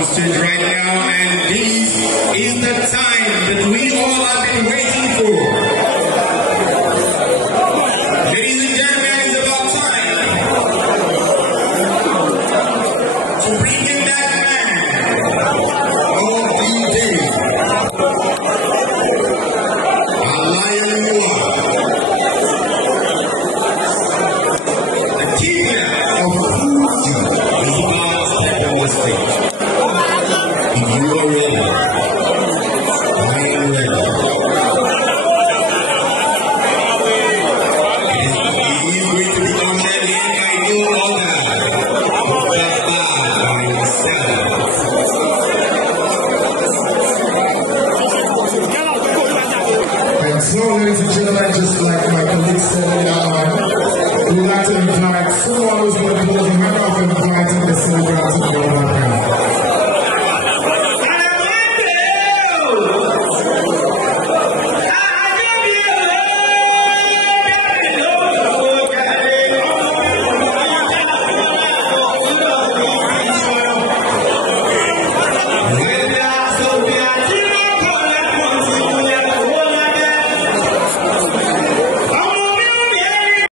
on stage right now, and this is the time that we all have been waiting for. Ladies and gentlemen, it's about time to bring in that man of the day, Alayanuwa, the king of Fuji, is about to step on the stage. If you are ready,